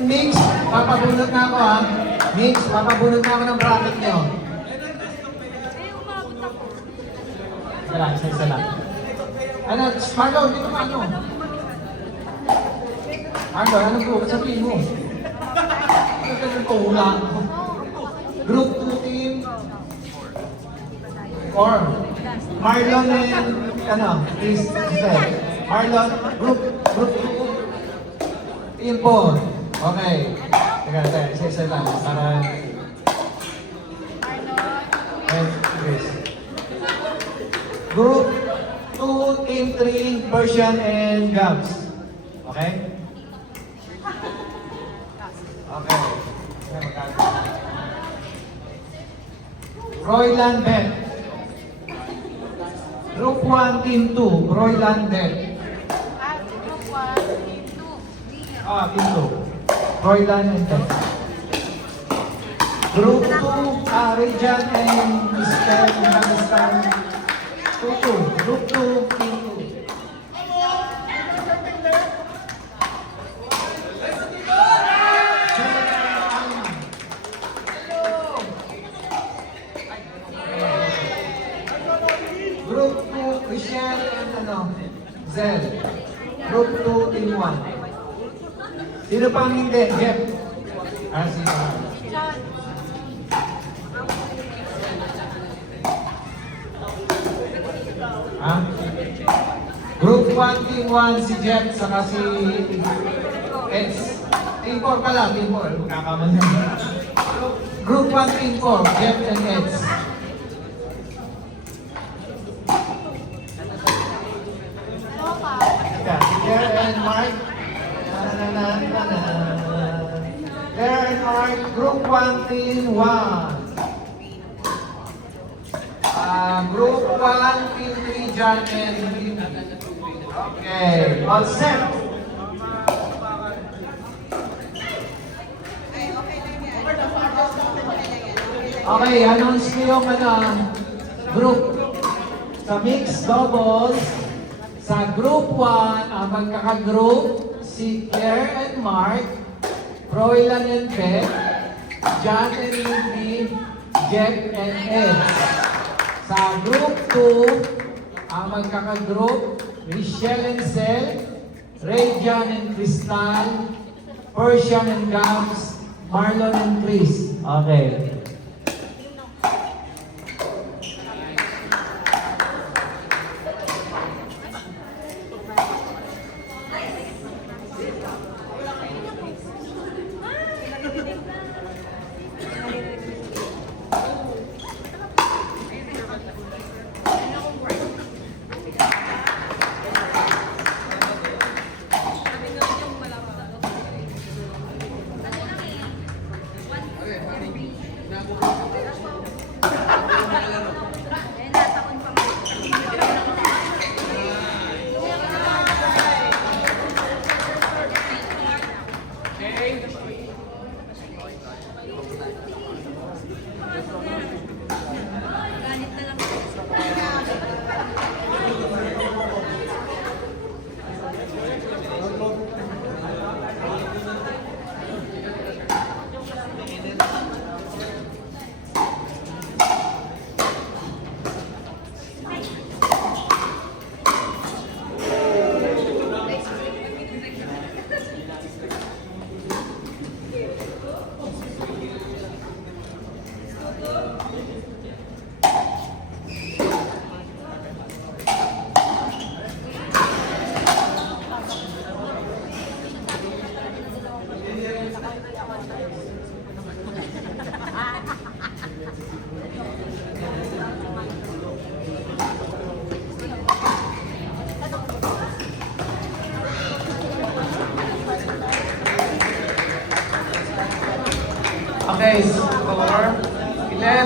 Mix, papabunot na ako ha. Mix, papabunot na ako ng bracket nyo. Wala, isa lang. Ano, Marlon, dito ka ano? Marlon, ano bro? Sabihin mo. Ano ka nang kuhulaan? Group 2 team. Or Marlon and ano, Chris Isabel. Marlon, group 2. Team 4. Okay. Teka, isa lang. Para... And Chris. Group 2, Team 3, Persian and Gabs. Okay? Okay. Royland Bet. Group 1, Team 2, Royland Bet. Group 1, Team 2. Team 2. Royland and Bet. Group 2, Rejan and Isabel in Pakistan. Group 2, Group 2, Team 2. Group 2, Michelle and Zel. Group 2, Team 1. Sino pang hindi? Jeff. Sino? Group 1, Team 1, si Jeff, saka si Eds. Team 4 pala, Team 4. Magkakamali. Group 1, Team 4, Jeff and Eds. Si Jer and Mark. Jer and Mark, Group 1, Team 1. Group 1, Team 3, John and Team. Okay, all set. Okay, announce ko yung group. Sa mixed doubles, sa group 1, ang magkakagroup, si Claire and Mark, Roylan and Beth, John and Libby, Jeff and Ed. Sa group 2, ang magkakagroup, Michelle and Sel, Rejan and Crystal, Persian and Gams, Marlon and Chris. Okay.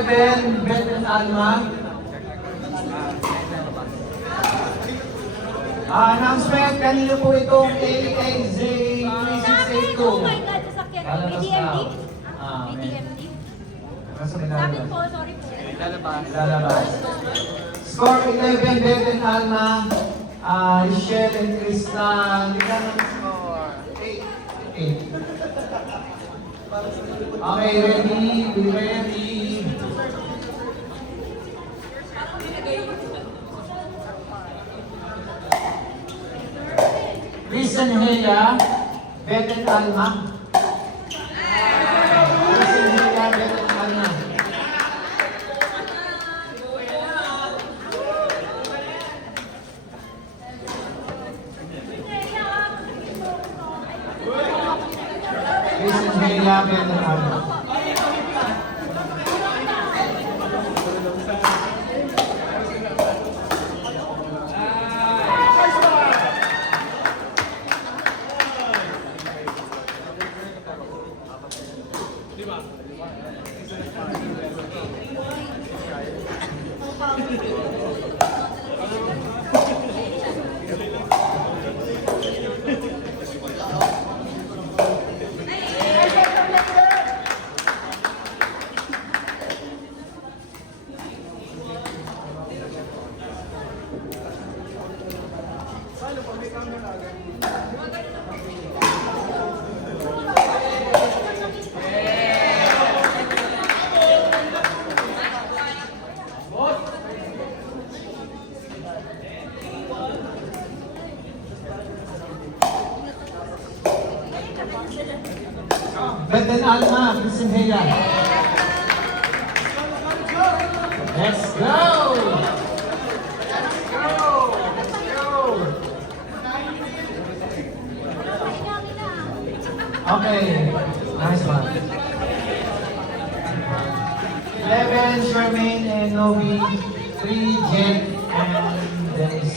11, Beth and Alma. Announcement, kanino po itong AAZ 3682? Oh my God, sasakyan ko. Lalabas BDMD? na. May- BDMD? Nasa may Sabi lalabas. po, sorry po. Lalabas. Score 11, Beth and Alma. Michelle and Krista. Liga ng score. 8. Okay, ready? Be ready. Chris and Hea, Beth and Alma. Chris and Hea, Beth and Alma. Chris and Hea, Beth and Alma. Beth and Alma, Chris and Hea. Let's go! Okay, nice one. 11, Charmaine and Novi. 3, Jen and Dennis.